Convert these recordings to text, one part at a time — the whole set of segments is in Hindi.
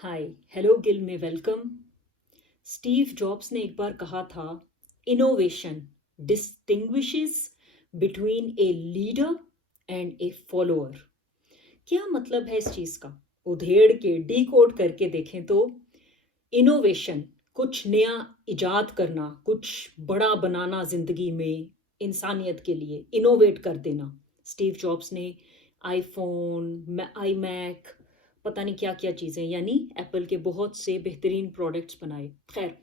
हाय हेलो गिल में वेलकम। स्टीव जॉब्स ने एक बार कहा था, innovation distinguishes between a leader and A follower. क्या मतलब है इस चीज का? उधेड़ के डीकोड करके देखें तो इनोवेशन कुछ नया इजाद करना, कुछ बड़ा बनाना, जिंदगी में इंसानियत के लिए इनोवेट कर देना। स्टीव जॉब्स ने आईफोन, आई मैक, पता नहीं क्या क्या चीज़ें, यानी एप्पल के बहुत से बेहतरीन प्रोडक्ट्स बनाए। खैर,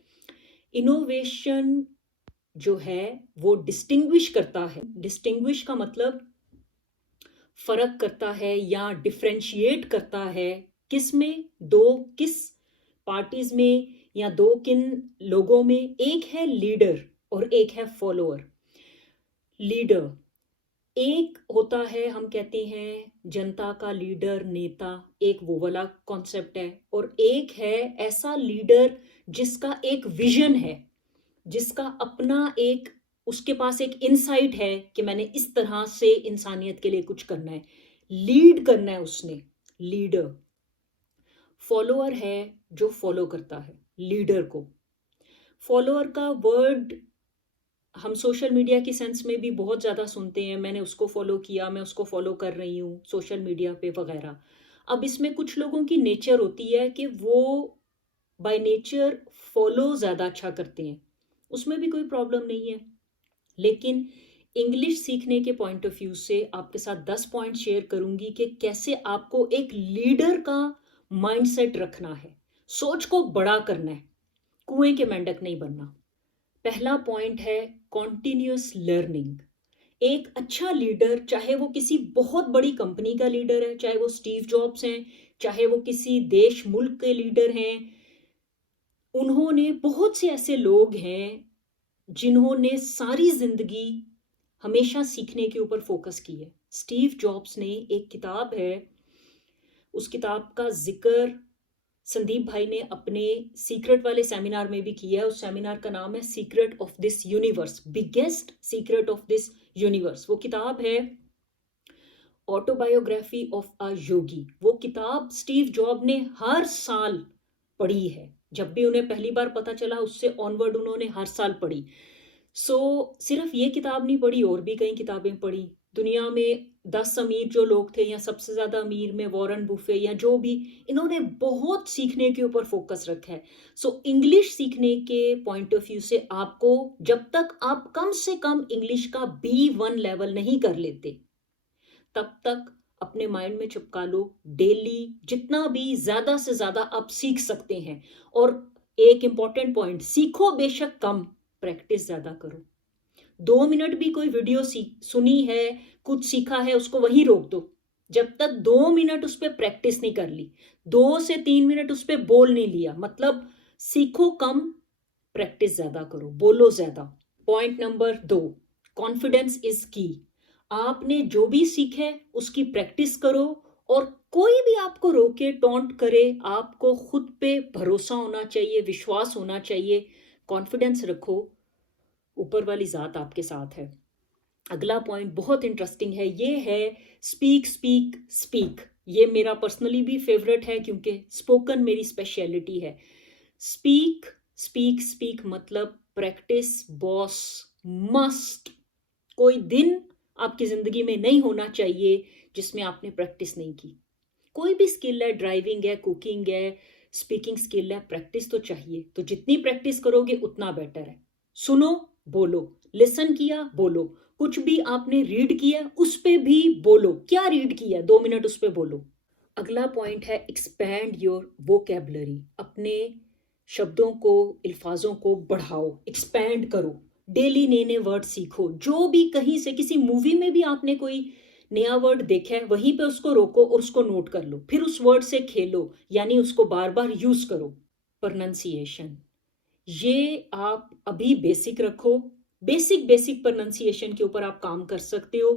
इनोवेशन जो है वो डिस्टिंग्विश करता है। डिस्टिंग्विश का मतलब फर्क करता है या डिफ्रेंशिएट करता है। किस में? किस पार्टीज में या किन लोगों में? एक है लीडर और एक है फॉलोअर। लीडर एक होता है, हम कहते हैं जनता का लीडर, नेता, एक वो वाला कॉन्सेप्ट है। और एक है ऐसा लीडर जिसका एक विजन है, जिसका अपना एक, उसके पास एक इनसाइट है कि मैंने इस तरह से इंसानियत के लिए कुछ करना है, लीड करना है उसने। लीडर। फॉलोअर है जो फॉलो करता है लीडर को। फॉलोअर का वर्ड हम सोशल मीडिया की सेंस में भी बहुत ज़्यादा सुनते हैं, मैंने उसको फॉलो किया, मैं उसको फॉलो कर रही हूँ सोशल मीडिया पे वगैरह। अब इसमें कुछ लोगों की नेचर होती है कि वो बाय नेचर फॉलो ज़्यादा अच्छा करते हैं, उसमें भी कोई प्रॉब्लम नहीं है। लेकिन इंग्लिश सीखने के पॉइंट ऑफ व्यू से आपके साथ 10 पॉइंट शेयर करूंगी कि कैसे आपको एक लीडर का माइंडसेट रखना है, सोच को बड़ा करना है, कुएं के मेंढक नहीं बनना। पहला पॉइंट है कॉन्टिन्यूस लर्निंग। एक अच्छा लीडर, चाहे वो किसी बहुत बड़ी कंपनी का लीडर है, चाहे वो स्टीव जॉब्स हैं, चाहे वो किसी देश मुल्क के लीडर हैं, उन्होंने बहुत से ऐसे लोग हैं जिन्होंने सारी जिंदगी हमेशा सीखने के ऊपर फोकस की है। स्टीव जॉब्स ने, एक किताब है, उस किताब का जिक्र संदीप भाई ने अपने सीक्रेट वाले सेमिनार में भी किया है। उस सेमिनार का नाम है secret of this universe, biggest secret of this universe. वो किताब है ऑटोबायोग्राफी ऑफ अ योगी। वो किताब स्टीव जॉब ने हर साल पढ़ी है। जब भी उन्हें पहली बार पता चला, उससे ऑनवर्ड उन्होंने हर साल पढ़ी। सिर्फ ये किताब नहीं पढ़ी, और भी कई किताबें पढ़ी। दुनिया में 10 अमीर जो लोग थे, या सबसे ज्यादा अमीर में वॉरेन बुफे या जो भी, इन्होंने बहुत सीखने के ऊपर फोकस रखा है। इंग्लिश सीखने के पॉइंट ऑफ व्यू से आपको, जब तक आप कम से कम इंग्लिश का B1 लेवल नहीं कर लेते, तब तक अपने माइंड में चिपका लो, डेली जितना भी ज्यादा से ज्यादा आप सीख सकते हैं। और एक इंपॉर्टेंट पॉइंट, सीखो बेशक कम, प्रैक्टिस ज्यादा करो। 2 मिनट भी कोई वीडियो सुनी है, कुछ सीखा है, उसको वहीं रोक दो। जब तक 2 मिनट उस पर प्रैक्टिस नहीं कर ली, 2 से 3 मिनट उस पर बोल नहीं लिया, मतलब सीखो कम, प्रैक्टिस ज्यादा करो, बोलो ज्यादा। पॉइंट नंबर 2, कॉन्फिडेंस इज की। आपने जो भी सीखे उसकी प्रैक्टिस करो, और कोई भी आपको रोके, टोंट करे, आपको खुद पे भरोसा होना चाहिए, विश्वास होना चाहिए, कॉन्फिडेंस रखो, ऊपर वाली जात आपके साथ है। अगला पॉइंट बहुत इंटरेस्टिंग है, ये है स्पीक स्पीक स्पीक। ये मेरा पर्सनली भी फेवरेट है, क्योंकि स्पोकन मेरी स्पेशलिटी है। स्पीक स्पीक स्पीक मतलब प्रैक्टिस बॉस, मस्ट। कोई दिन आपकी जिंदगी में नहीं होना चाहिए जिसमें आपने प्रैक्टिस नहीं की। कोई भी स्किल है, ड्राइविंग है, कुकिंग है, स्पीकिंग स्किल है, प्रैक्टिस तो चाहिए। तो जितनी प्रैक्टिस करोगे उतना बेटर है। सुनो, बोलो, लिसन किया, बोलो। कुछ भी आपने रीड किया उस पे भी बोलो, क्या रीड किया, 2 मिनट उस पे बोलो। अगला पॉइंट है एक्सपैंड योर वोकैबुलरी। अपने शब्दों को, अल्फाजों को बढ़ाओ, एक्सपैंड करो। डेली नए नए वर्ड सीखो। जो भी कहीं से, किसी मूवी में भी आपने कोई नया वर्ड देखा है, वहीं पे उसको रोको और उसको नोट कर लो, फिर उस वर्ड से खेलो, यानी उसको बार बार यूज करो। प्रोनाउंसिएशन, ये आप अभी बेसिक रखो। बेसिक बेसिक प्रोनाउंसिएशन के ऊपर आप काम कर सकते हो,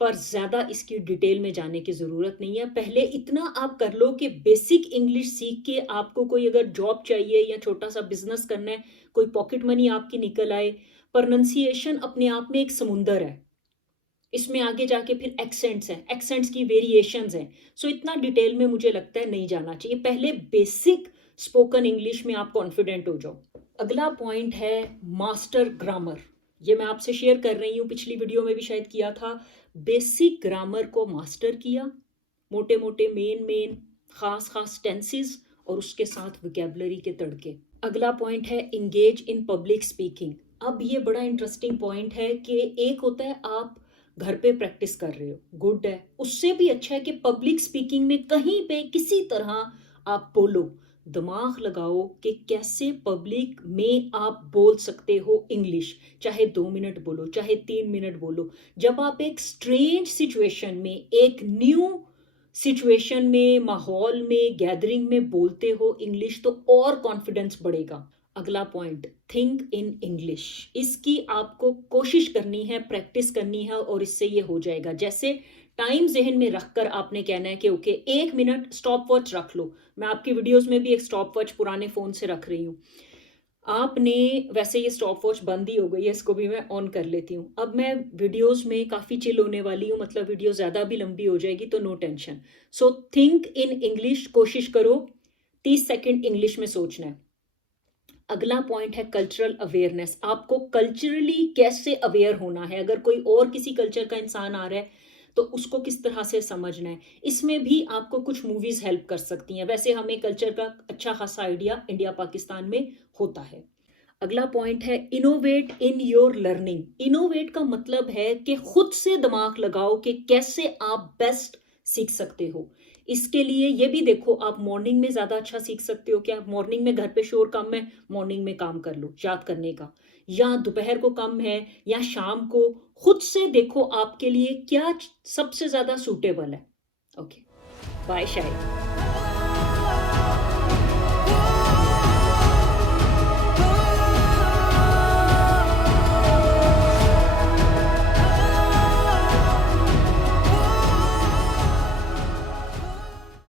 पर ज्यादा इसकी डिटेल में जाने की जरूरत नहीं है। पहले इतना आप कर लो कि बेसिक इंग्लिश सीख के आपको कोई अगर जॉब चाहिए या छोटा सा बिजनेस करना है, कोई पॉकेट मनी आपकी निकल आए। प्रोनाउंसिएशन अपने आप में एक समुंदर है, इसमें आगे जाके फिर एक्सेंट्स हैं, एक्सेंट्स की वेरिएशंस हैं। सो इतना डिटेल में मुझे लगता है नहीं जाना चाहिए। पहले बेसिक स्पोकन इंग्लिश में आप कॉन्फिडेंट हो जाओ। अगला पॉइंट है मास्टर ग्रामर। ये मैं आपसे शेयर कर रही हूँ, पिछली वीडियो में भी शायद किया था। बेसिक ग्रामर को मास्टर किया, मोटे मोटे मेन खास खास टेंसेस और उसके साथ वोकैबुलरी के तड़के। अगला पॉइंट है इंगेज इन पब्लिक स्पीकिंग। अब ये बड़ा इंटरेस्टिंग पॉइंट है कि एक होता है आप घर पे प्रैक्टिस कर रहे हो, गुड है, उससे भी अच्छा है कि पब्लिक स्पीकिंग में कहीं पे किसी तरह आप बोलो। दिमाग लगाओ कि कैसे पब्लिक में आप बोल सकते हो इंग्लिश, चाहे 2 मिनट बोलो, चाहे 3 मिनट बोलो। जब आप एक स्ट्रेंज सिचुएशन में, एक न्यू सिचुएशन में, माहौल में, गैदरिंग में बोलते हो इंग्लिश, तो और कॉन्फिडेंस बढ़ेगा। अगला पॉइंट, थिंक इन इंग्लिश। इसकी आपको कोशिश करनी है, प्रैक्टिस करनी है और इससे ये हो जाएगा। जैसे टाइम जहन में रखकर आपने कहना है कि ओके 1 मिनट स्टॉप वॉच रख लो। मैं आपकी वीडियोस में भी एक स्टॉप वॉच पुराने फ़ोन से रख रही हूँ। आपने, वैसे ये स्टॉप वॉच बंद ही हो गई है, इसको भी मैं ऑन कर लेती हूँ। अब मैं वीडियोस में काफ़ी चिल होने वाली हूँ, मतलब वीडियो ज़्यादा भी लंबी हो जाएगी तो no tension. So think in English, कोशिश करो 30 सेकेंड इंग्लिश में सोचना है। अगला पॉइंट है कल्चरल अवेयरनेस। आपको कल्चरली कैसे अवेयर होना है, अगर कोई और किसी कल्चर का इंसान आ रहा है तो उसको किस तरह से समझना है। इसमें भी आपको कुछ मूवीज हेल्प कर सकती हैं। वैसे हमें कल्चर का अच्छा खासा आइडिया इंडिया पाकिस्तान में होता है। अगला पॉइंट है innovate in your learning. Innovate का मतलब है कि खुद से दिमाग लगाओ कि कैसे आप बेस्ट सीख सकते हो। इसके लिए ये भी देखो, आप मॉर्निंग में ज़्यादा अच्छा सीख सकते हो क्या? मॉर्निंग में घर पे शोर कम है, मॉर्निंग में काम कर लो याद करने का, या दोपहर को कम है या शाम को। खुद से देखो आपके लिए क्या सबसे ज़्यादा सूटेबल है। ओके, बाय शायद।